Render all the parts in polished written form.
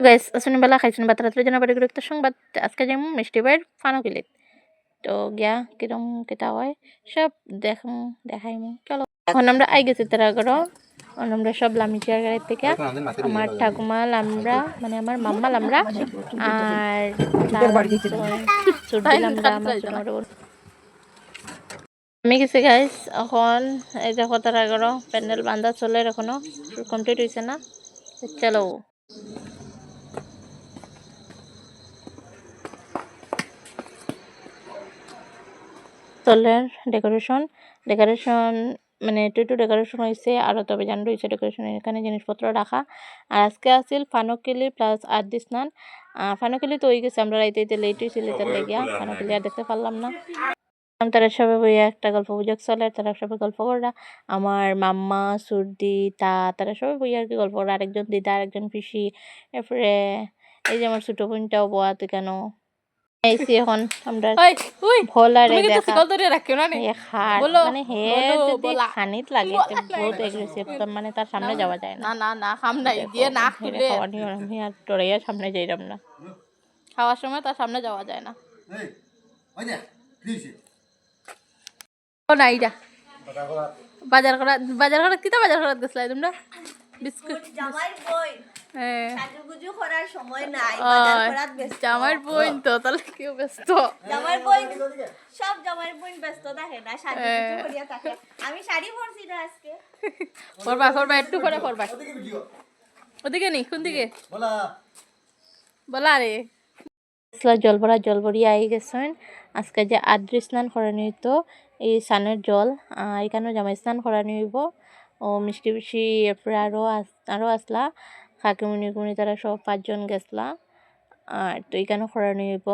guys আসুন বেলা খাইছেন বাত রাত্রে জানা বাড়ি একটা সংবাদ আজকে যেমন মিষ্টি বাইর ফানো কিলিত তো গিয়া কিরম কেতা হয় সব দেখাইমু চলো এখন আমরা আই গেছি তারা করো আমরা সব লামি চেয়ার গাড়ি থেকে আমার ঠাকুমাল আমরা মানে আমার মাম্মাল আমরা আর আমি গেছি গাইস এখন এই দেখো তারা করো প্যান্ডেল বান্ধা চলে এখনো কমপ্লিট হয়েছে না চলো চলের ডেকোরেশন মানে একটু ডেকোরেশন হয়েছে আরও তবে জান রয়েছে ডেকোরেশন এখানে জিনিসপত্র রাখা আর আজকে আসিল ফানকিলি প্লাস আদি স্নান ফানকিলি তো হয়ে গেছে আমরা রাইতে লেট হয়েছিল তার লেগিয়া ফানকিলি আর দেখতে পারলাম না তারা সবাই বইয়া একটা গল্প বুঝক চলে তারা সবাই গল্প করা আমার মাম্মা সুরদি তারা সবাই বইয়া আর কি গল্প করা আরেকজন দিদা আরেকজন পিসি এরপরে এই যে আমার ছোট বোনটাও বোয়া তো কেন আইছি এখন আমরা ভোলারে দেখা মানে হে যদি খানিত লাগে বহুত এগ্রেসিভ মানে তার সামনে যাওয়া যায় না না সামনে দিয়ে না খুলে খাওয়া নিয়ে আমি আর টরাইয়া সামনে যাইলাম না খাওয়ার সময় তার সামনে যাওয়া যায় না ও না এইটা বাজার করা কিতা বাজার করা গেছলা তোমরা বিস্কুট জামাই বই হ্যাঁ সাজুগুজু করার সময় নাই বাজার করাত ব্যস্ত জামাইর বোন তো তাহলে কেউ ব্যস্ত জামাই বই সব জামাই বই ব্যস্ত থাকে না সাজুগুজু করিয়া থাকে আমি শাড়ি পরছি না আজকে পরবা একটু করে পরবা ওদিকে নি কোন দিকে বলা রে জলভরি আই গেছেন আজকে যে আদ্রি স্নান করানো হইতো এই স্নানের জল এখানেও জামাই স্নান করানো হইব ও মিষ্টি পিসি এরপরে আরও আসলা কাকিমুনি তারা সব 5 জন গেছলা আর তো এখানেও করানো হইব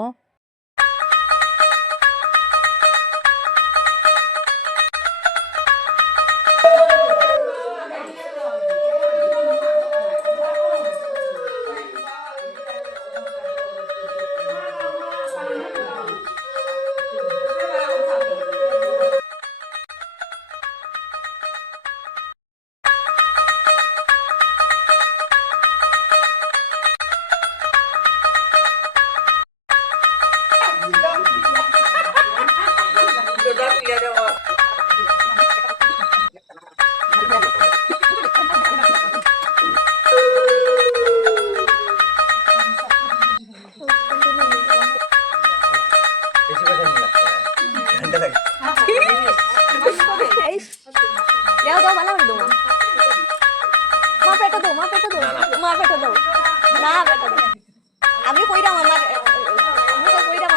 আমি কইরাম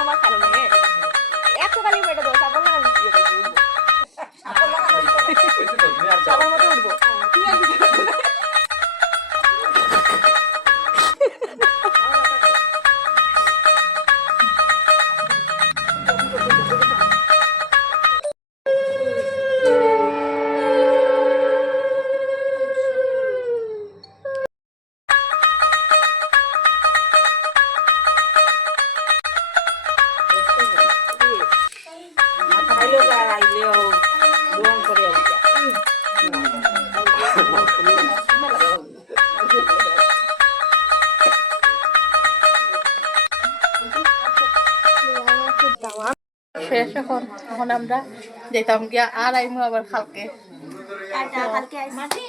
আমার কারণে একটু খালি পেটে দাও সাবল না সাবল মতো উঠবো শেষ এখন আমরা যেতাম গিয়া আর আইমু আবার কালকে কালকে আইছি